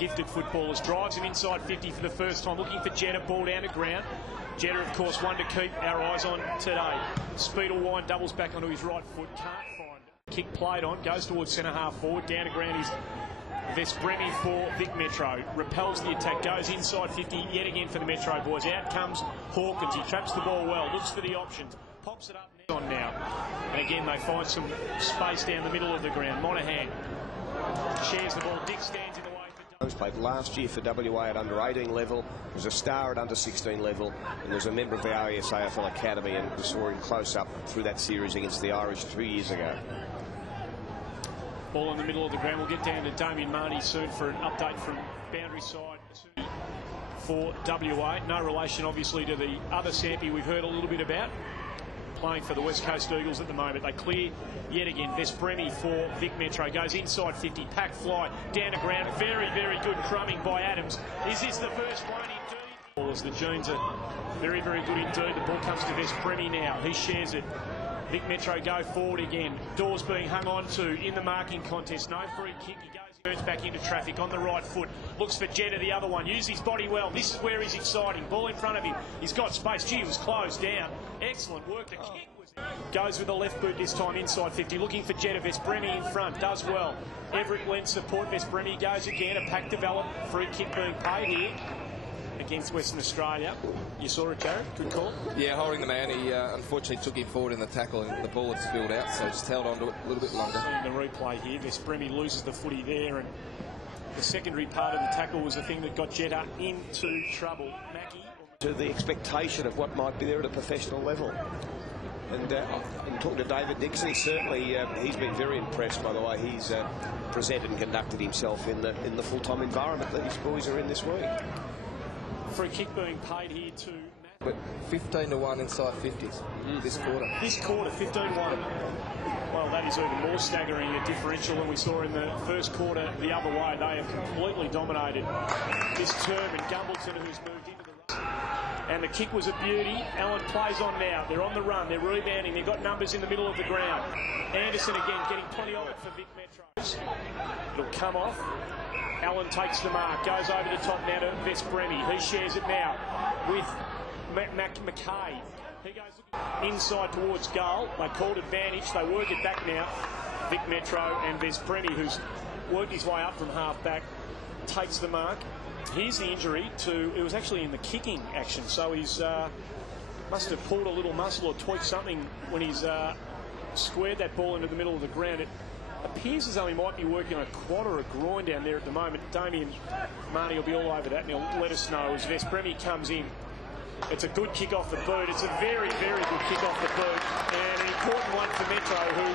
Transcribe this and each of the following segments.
gifted footballers. Drives him inside 50 for the first time, looking for Jetta, ball down to ground. Jetta, of course, one to keep our eyes on today. Speed will wind, doubles back onto his right foot, can't find it. Kick played on, goes towards centre half forward, down to ground is Veszpremi for Vic Metro. Repels the attack, goes inside 50 yet again for the Metro boys. Out comes Hawkins, he traps the ball well, looks for the options, pops it up on now. And again they find some space down the middle of the ground. Monahan shares the ball, Dick stands in the way. He was played last year for WA at under 18 level, was a star at under 16 level, and was a member of the AFL Academy, and we saw him close up through that series against the Irish 2 years ago. Ball in the middle of the ground. We'll get down to Damien Marnie soon for an update from boundary side for WA. No relation, obviously, to the other Sampi we've heard a little bit about, playing for the West Coast Eagles at the moment. They clear yet again. Veszpremi for Vic Metro. Goes inside 50. Pack fly down to ground. Very, very good crumbing by Adams. Is this the first one indeed? As the Jeans are very, very good indeed. The ball comes to Veszpremi now. He shares it. Vic Metro go forward again. Doors being hung on to in the marking contest. No free kick. He turns back into traffic on the right foot. Looks for Jetta, the other one. Uses his body well. This is where he's exciting. Ball in front of him. He's got space. Gee, he was closed down. Excellent work. The kick was... Goes with the left boot this time inside 50. Looking for Jetta. Veszpremi in front. Does well. Everett lends support. Veszpremi goes again. A pack developed. Free kick being paid here against Western Australia. You saw it, Jared? Good call. Yeah, holding the man. He unfortunately took him forward in the tackle and the ball had spilled out, so just held on to it a little bit longer. Seeing the replay here, Veszpremi loses the footy there, and the secondary part of the tackle was the thing that got Jetta into trouble. Mackie? To the expectation of what might be there at a professional level. And I'm talking to David Dixon. Certainly, he's been very impressed by the way he's presented and conducted himself in the full-time environment that his boys are in this week. Free kick being paid here to... But 15-1 inside 50s this quarter. This quarter, 15-1. Well, that is even more staggering a differential than we saw in the first quarter the other way. They have completely dominated this term, and Gumbleton, who's moved into the run. And the kick was a beauty. Allen plays on now. They're on the run. They're rebounding. They've got numbers in the middle of the ground. Anderson again getting plenty of it for Vic Metro. It'll come off. Allen takes the mark, goes over the top now to Veszpremi. He shares it now with McKay. He goes inside towards goal. They called advantage. They work it back now. Vic Metro and Veszpremi, who's worked his way up from half back, takes the mark. Here's the injury to... It was actually in the kicking action, so he's must have pulled a little muscle or tweaked something when he's squared that ball into the middle of the ground. It appears as though he might be working on a quad or a groin down there at the moment. Damien Marnie will be all over that, and he'll let us know as Veszpremi comes in. It's a good kick off the boot. It's a very, very good kick off the boot, and an important one for Metro, who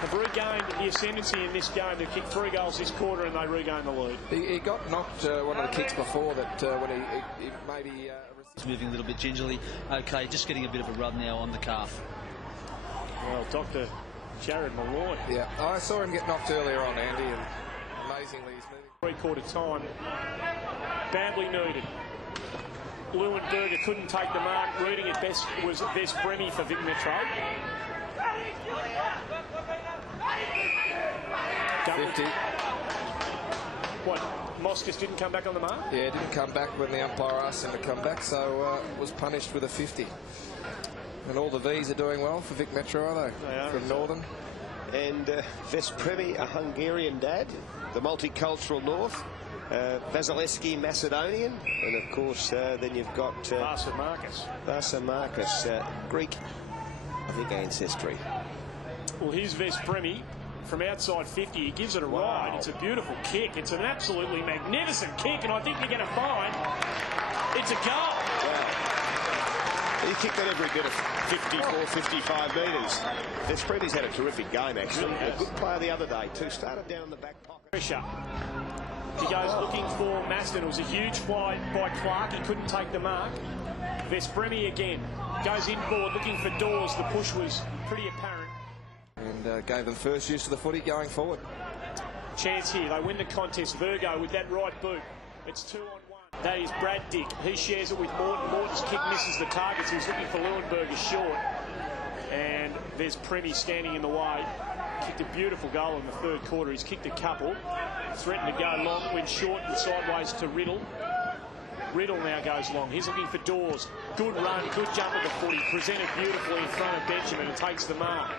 have regained the ascendancy in this game. They've kicked 3 goals this quarter, and they regain the lead. He got knocked one of the kicks before that when he maybe... He's moving a little bit gingerly. Okay, just getting a bit of a rub now on the calf. Well, Dr. Jared Malloy. Yeah, I saw him get knocked earlier on, Andy, and amazingly he's moving. Three-quarter time, badly needed. Leuenberger couldn't take the mark. Reading it best was Veszpremi for Vic Metro. 50. What, Moss just didn't come back on the mark? Yeah, didn't come back when the umpire asked him to come back, so was punished with a 50. And all the V's are doing well for Vic Metro, are they? They are. From Northern. And Veszpremi, a Hungarian dad, the multicultural North. Vasilevski, Macedonian, and of course then you've got Vasa Marcus, Greek, I think, ancestry. Well, here's Veszpremi from outside 50. He gives it a ride. It's a beautiful kick. It's an absolutely magnificent kick, and I think you're going to find it's a goal. Wow. He kicked that every bit of 54, 55 metres. Veszpremi's had a terrific game, actually. Really a good player the other day, too. Started down in the back pocket. Pressure. He goes looking for Maston. It was a huge fly by Clark. He couldn't take the mark. Veszpremi again goes inboard looking for Dawes. The push was pretty apparent. And gave them first use of the footy going forward. Chance here. They win the contest. Virgo with that right boot. It's 2-on-1. That is Brad Dick. He shares it with Morton. Morton's kick misses the targets. He's looking for Leuenberger short. And there's Premi standing in the way. kicked a beautiful goal in the third quarter. He's kicked a couple. Threatened to go long, went short and sideways to Riddle. Riddle now goes long. He's looking for Dawes. Good run, good jump at the footy. Presented beautifully in front of Benjamin and takes the mark.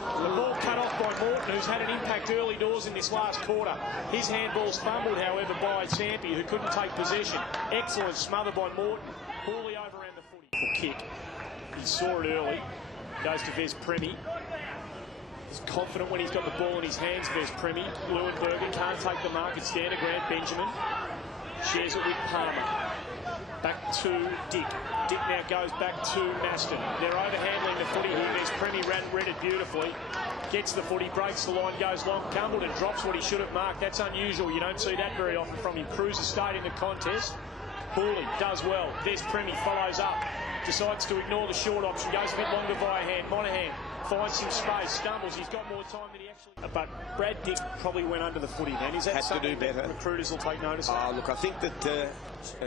The ball cut off by Morton, who's had an impact early doors in this last quarter. His handball's fumbled, however, by Sampi, who couldn't take possession. Excellent smother by Morton. Poorly overran the footy. Kick. He saw it early. Goes to Veszpremi. He's confident when he's got the ball in his hands, Veszpremi. Leuenberger can't take the mark. It's down to Grant Benjamin. Shares it with Palmer. Back to Dick. Dick now goes back to Maston. They're overhandling the footy here. Veszpremi read it beautifully. Gets the footy, breaks the line, goes long. Gumbleton drops what he should have marked. That's unusual. You don't see that very often from him. Cruiser stayed in the contest. Booley does well. Veszpremi follows up. Decides to ignore the short option. Goes a bit longer via hand. Monahan finds some space. Stumbles. He's got more time than he actually... But Brad Dick probably went under the footy then. Is that Had something to do better. That recruiters will take notice of? Look, I think that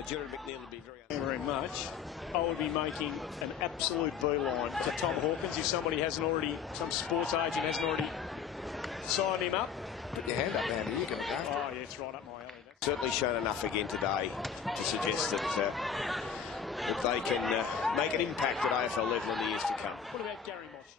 Jared McNeil would be Very much. I would be making an absolute beeline to Tom Hawkins if somebody hasn't already, some sports agent hasn't already signed him up. Put your hand up, Andy. You can go. Oh, yeah, it's right up my alley. certainly shown enough again today to suggest that that they can make an impact at AFL level in the years to come. What about Gary Mosh?